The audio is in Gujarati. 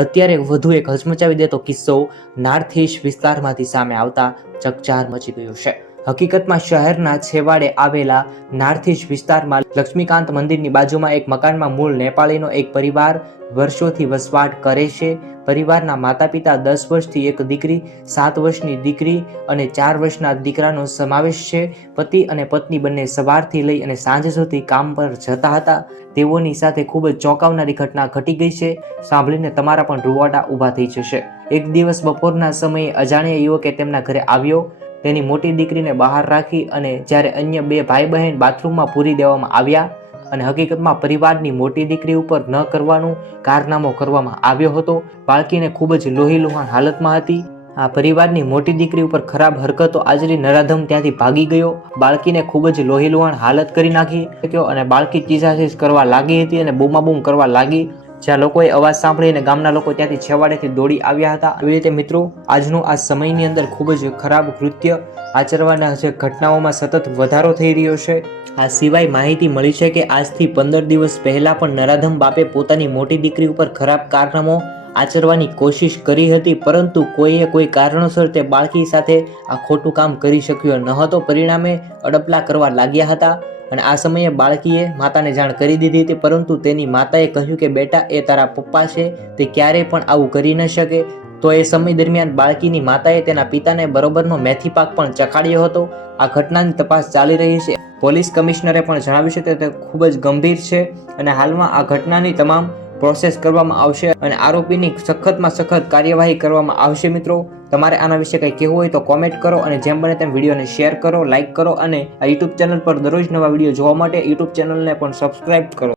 અત્યારે વધુ એક હચમચાવી દેતો કિસ્સો નોર્થ ઈસ્ટ વિસ્તારમાંથી સામે આવતા ચકચાર મચી ગયો છે। હકીકતમાં શહેરના છેવાડે આવેલા નોર્થ ઈસ્ટ વિસ્તારમાં લક્ષ્મીકાંત મંદિરની બાજુમાં એક મકાનમાં મૂળ નેપાળીનો એક પરિવાર વર્ષોથી વસવાટ કરે છે। પરિવારના માતા પિતા 10 વર્ષથી એક દીકરી, 7 વર્ષની દીકરી અને 4 વર્ષના દીકરાનો સમાવેશ છે। પતિ અને પત્ની બંને સવારથી લઈ અને સાંજ સુધી કામ પર જતા હતા। તેઓની સાથે ખૂબ જ ચોંકાવનારી ઘટના ઘટી ગઈ છે। સાંભળીને તમારા પણ રૂવાટા ઊભા થઈ જશે। એક દિવસ બપોરના સમયે અજાણ્યા યુવકે તેમના ઘરે આવ્યો। તેની મોટી દીકરીને બહાર રાખી અને જ્યારે અન્ય 2 ભાઈ બહેન બાથરૂમમાં પૂરી દેવામાં આવ્યા અને હકીકતમાં પરિવારની મોટી દીકરી ઉપર ન કરવાનું કારનામો કરવામાં આવ્યો હતો। બાળકીને ખૂબ જ લોહીલુહાણ હાલતમાં હતી। આ પરિવારની મોટી દીકરી ઉપર ખરાબ હરકતો આચરી નરાધમ ત્યાંથી ભાગી ગયો। બાળકીને ખૂબ જ લોહીલુહાણ હાલત કરી નાખી અને બાળકી ચીસાચીસ કરવા લાગી હતી અને બૂમાબૂમ કરવા લાગી। જ્યાં લોકોએ અવાજ સાંભળીને ગામના લોકો ત્યાંથી છેવાડેથી દોડી આવ્યા હતા। આવી રીતે મિત્રો આજનો આ સમયની અંદર ખૂબ જ ખરાબ કૃત્ય આચરવાના જે ઘટનાઓમાં સતત વધારો થઈ રહ્યો છે। આ સિવાય માહિતી મળી છે કે આજથી 15 દિવસ પહેલા પણ નરાધમ બાપે પોતાની મોટી દીકરી ઉપર ખરાબ કારનામો આચરવાની કોશિશ કરી હતી, પરંતુ કોઈએ કોઈ કારણોસર તે બાળકી સાથે આ ખોટું કામ કરી શક્યો ન હતો। પરિણામે અડપલા કરવા લાગ્યા હતા અને આ સમયે બાળકીએ માતાને જાણ કરી દીધી હતી, પરંતુ તેની માતાએ કહ્યું કે બેટા એ તારા પપ્પા છે, તે ક્યારેય પણ આવું કરી ન શકે। તો એ સમય દરમિયાન બાળકીની માતાએ તેના પિતાને બરોબરનો મેથી પાક પણ ચખાડ્યો હતો। આ ઘટનાની તપાસ ચાલી રહી છે। પોલીસ કમિશનરે પણ જણાવ્યું છે કે તે ખૂબ જ ગંભીર છે અને હાલમાં આ ઘટનાની તમામ પ્રોસેસ કરવામાં આવશે અને આરોપીની સખતમાં સખત કાર્યવાહી કરવામાં આવશે। મિત્રો તમારે આના વિશે કંઈ કહેવું હોય તો કોમેન્ટ કરો અને જેમ બને તેમ વિડીયોને શેર કરો, લાઇક કરો અને આ યુટ્યુબ ચેનલ પર દરરોજ નવા વિડીયો જોવા માટે યુટ્યુબ ચેનલને પણ સબસ્ક્રાઇબ કરો।